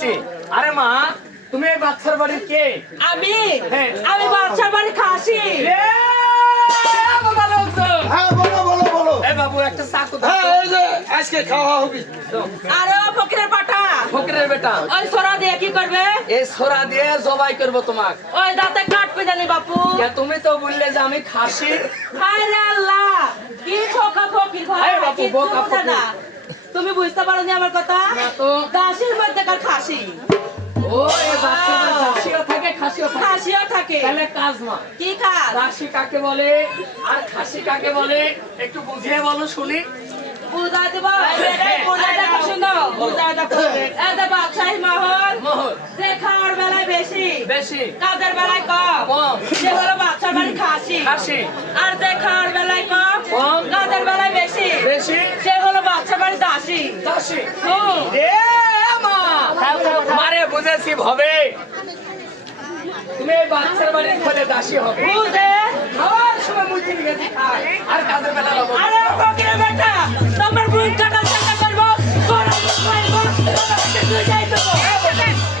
বুঝেছি। আরে মা, তুমি এই বাচ্চার বাড়ির কে? আমি হ্যাঁ। আমি বাচ্চার বাড়ি খাসি। এ, বাবা লোকজন। হ্যাঁ বলো বলো বলো। এ বাবু একটা চাকু দাও হ্যাঁ তো। এই যে আজকে খাওয়া হবে। আরে ও ফকিরের পাঠা, ফকিরের বেটা, ওই সোরা দিয়ে কি করবে? এই ছোরা দিয়ে জবাই করবো তোমাক। ওই দাঁতে কাটবে জানি বাপু। কে, তুমি তো বললে যে আমি খাসি। হায় রে আল্লাহ, কি ঠকা ফকির ভাই, এই বাপু, কিচ্ছু বোকা বোঝে না। তুমি বুঝতে পারো নি আমার কথা? না তো। দাসের মধ্যেকার খাসি, ও এই বাচ্চাটা খাসিও থাকে খাসিও থাকে। খাসিও থাকে। তাহলে কাজ মা, কি কাজ? খাসি কাকে বলে আর খাসি কাকে বলে একটু বুঝিয়ে বলো শুনি। বুঝাই দেব, বুঝাই দেখো শুনো, বুঝাই দেখো। এই যে বাদশাহী মহল, মোহর যে খাওয়ার বেলায় বেশি, বেশি, কাজের বেলায় কম, কম। সে হলো বাচ্চার বাড়ি খাসি। খাসি আর যে খাওয়ার বেলায় কম, কম। কাজের বেলায় বেশি, বেশি, সে হলো বাচ্চার বাড়ি দাসী। দাসি। হুম। এ মা, মারে বুঝেছি হবে। তুমি এই বাচ্চার বাড়ির ফলে দাসী হবে। বুঝে? খাওয়ার সময় মুখে গেছি খায় আর কাজের বেলা লবণ। আরে ফকিরের বেটা, তোমার বুক কাটা চাকা করবো, গরম খাইবো, তোমাকে তুই যাই দেবো।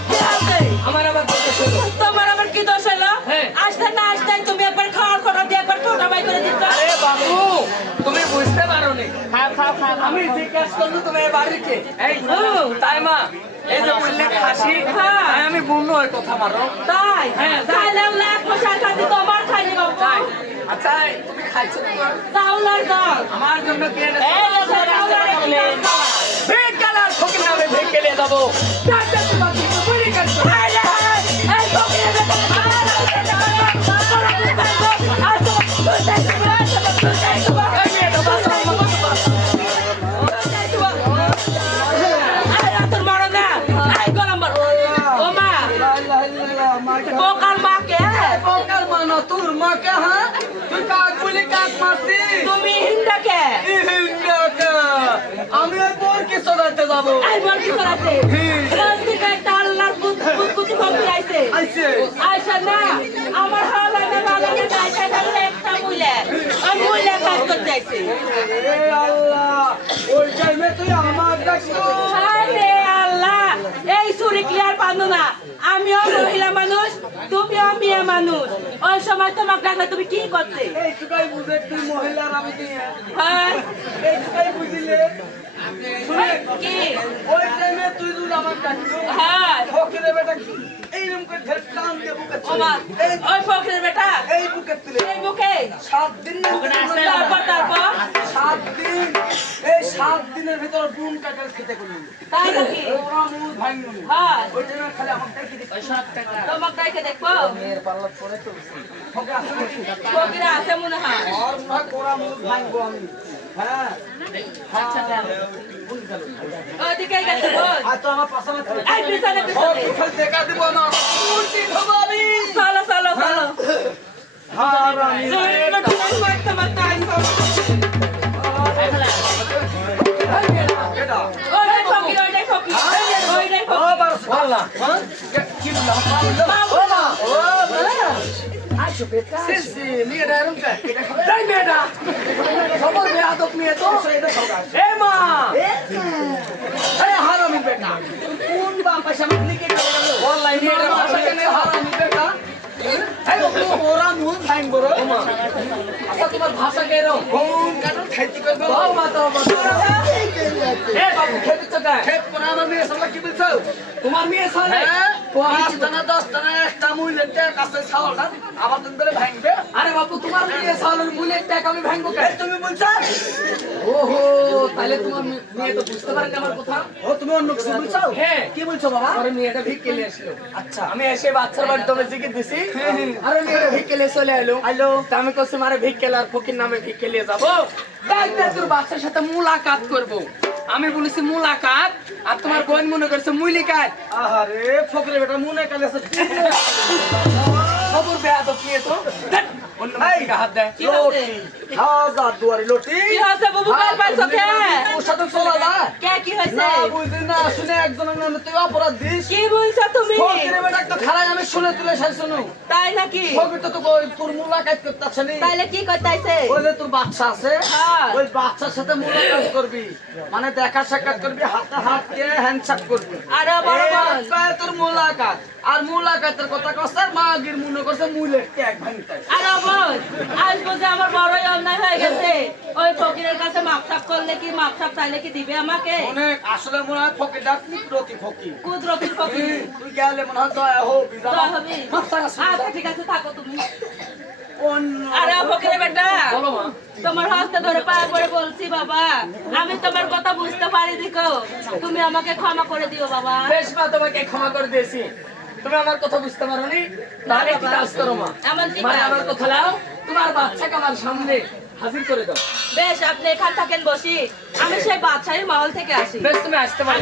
কি আছে? আমার আবার কথা শোনো। তোমার আবার কি দোষ হলো? হ্যাঁ। আসতে না আসতে তুমি একবার খাওয়ার কথা দিয়ে একবার টোটা বাই করে দিচ্ছ। আরে বাবু, তুমি বুঝতে পারো নি। আমি জিজ্ঞাসা করলো তুমি এই বাড়ির কে? এই তাই মা, এই যে বললে খাসি, হ্যাঁ। তাই আমি বললো ওই কথা মারো। তাই? হ্যাঁ, তাই। তাইলে আমরা এক মশার কাছে তোমার খাইনি বাবু। তাই? আচ্ছা, তুমি খাইছো তোমার? চাউল আর ডাল। আমার জন্য কে এনেছো? এই যে চাউল আর ডাল। ভিক্ষালার ফকির নামে ভিক্ষে নিয়ে যাবো। ডাক্তার তোমার জন্য বলি কাটছো। এই যে, এই ফকিরের বেটা, আর আসতে না, তোরা কি খাইবো? আর তো তুই খাইবো, আর তো তুই খাইবো। এই মেয়েটা বাচ্চা আমার মতো বাচ্চা। আরে তোর মরো না, এই গরম ও মা, বোকার মা কে? বকার মানা তোর মাকে হ্যাঁ তুই কাক বলি কাক মারতি। তুমি হিন্দা কে? আমি ওই বোরকে চড়াতে যাবো। এই বল কি করাতে? রাস্তিকে একটা আল্লাহর কুতি ফকির আইছে। আইছে আইসা না, আমার হালানে বালানে যাইতে যাইতে একটা মুইলে, ওই মুইলে কাজ করতে আইছে। এ আল্লাহ ওই টাইমে তুই আমার ডাকছো। আরে আল্লাহ, এই চুরি ক্লিয়ার পানো না। আমিও মহিলা মানুষ, তুমিও মেয়ে মানুষ। ওই সময় তোমাকে ডাকলে তুমি কি করতে? এই টুকাই বুঝে তুই মহিলার আমি কি হ্যাঁ? এই টুকাই বুঝিলে কি? ওই টাইমে তুই যদি আমার ডাকছো হ্যাঁ। ফকিরে বেটা এইরকম করে ঢের টান দিয়ে বুকে ও মা, এই ওই ফকিরের বেটা, এই বুকে তুলে এই বুকে, 7 দিন তারপর 7 দিন এই 7 দিনের ভিতর বুন কাটাল খেতে করলি তাই নাকি? ওরা মুখ ভাঙলো হ্যাঁ, ওই জন্য খালি আমাকে দেখি দেখি তোমাকে ডাইকে দেখবো। মেয়ের পাল্লা পরে তো ফকির আসে নাকি ফকিরে আছে মনে হয়। আর মনে কোরা মুখ ভাঙবো আমি হ্যাঁ আচ্ছা যাও। ওদিকে গেছে বল। আর তো আমার পাশাপাশি এই পিছনে ও পিছনে। খালি দেখা দিব না উল্টি খবরি চলো চলো চলো। হারামি জোরে তুমি মারতে মারতে আইছো। এটা ওইটাই ফকির, ওইটাই ফকির, ওইটাই ও ফকির। বারো বললা কি বললা ও মা ও আইসো বেটা, সিসি, মেয়েটা এরকম কে? এই মেয়েটা, খবর বেয়াদব মেয়ে তো। এ মা, এই হারামি বেটা কোন বাপ এসে আমাকে লিখে গেল বললাই মেয়েটার ভাষা কেন হারামি বেটা এই ওরা মুখ ভাঙবো রে আচ্ছা, তোমার ভাষা কেরম? কোন কারণ খাইতে করবে বাবা মাতা এ বাবু, খেতেছ কে? খেত পরে আমার মেয়ে সালা কি বলছো তোমার মেয়ে সালে পাঁচটানা দশটানা একটা মূল্যের কাছে ছাওয়াটা আবার দিন ধরে ভাঙবে আরে বাবু, তোমার মেয়ে সালের মূলের টাকা আমি ভাঙবো কে? এই তুমি বলছো ওহো, তাহলে তোমার মেয়ে তো বুঝতে পারেন আমার কথা। ও তুমি অন্য কিছু বলছো হ্যাঁ। কি বলছো বাবা আমার মেয়েটা ভিক্ষে নিয়ে আসলো। আচ্ছা আমি এসে বাচ্চার বাড়ি দমে জিজ্ঞেস দিছি, আরে মেয়েটা ভিক্ষে নিয়ে চলে এলো। আইলো তা আমি কইছি মারে ভিক্ষে আর ফকির নামে ভিক্ষে নিয়ে যাবো, তাই তোর বাচ্চার সাথে মুলাকাত করব। আমি বলেছি মুলাকাত, আর তোমার বোন মনে করছে মুলিকাত। আহারে ফকরে বেটা মনে কালে আছে খবর বেয়াদব নিয়ে তো ধ্যাৎ, অন্য মানুষকে হাত দেয়। কি হচ্ছে? হাজার দুয়ারি লটি কি হচ্ছে বাবু, কাল পাইছো কে? ওর সাথে চলা যায় কে কি হয়েছে না বুঝলি না শুনে একজনের নামে তুই অপরাধ দিস কি বলছো তুমি ফকিরের বেটা তো খারাই আমি শুনে তুলে সাই শুনু তাই নাকি ফকির তো তোর তোর মুলাকাত করতেছে নি তাইলে কি করতেছে ওই যে তোর বাচ্চা আছে হ্যাঁ। ওই বাচ্চার সাথে মুলাকাত করবি মানে দেখা সাক্ষাৎ করবি হাতে হাত দিয়ে হ্যান্ডশেক করবি আরে বড় এই বোন কয় তোর মুলাকাত আর মুলাকাতের কথা কষ্ট মাগির মনে করছে মুলের ট্যাগ ভাঙতে আরে বোন আজ বুঝে আমার বড়ই অন্যায় হয়ে গেছে ওই ফকিরের কাছে মাপসাপ করলে কি মাপসাপ চাইলে কি দিবে আমাকে অনেক আসলে মনে হয় ফকিরটা কুদরতি ফকির কুদরতির ফকির তুই গেলে মনে হয় দয়া হবি দয়া হবি? আচ্ছা ঠিক আছে থাকো তুমি অন্য আরে ফকিরের বেটা বলো মা তোমার হাতে ধরে পায়ে পড়ে বলছি বাবা আমি তোমার কথা বুঝতে পারি দেখো তুমি আমাকে ক্ষমা করে দিও বাবা বেশ মা তোমাকে ক্ষমা করে দিয়েছি তুমি আমার কথা বুঝতে পারোনি তাহলে একটি কাজ করো মা এমন কি মানে কাজ? আমার কথা নাও তোমার বাচ্চাকে আমার সামনে হাজির করে দাও বেশ আপনি এখান থাকেন বসি আমি সেই বাদশাহী মহল থেকে আসি বেশ তুমি আসতে পারো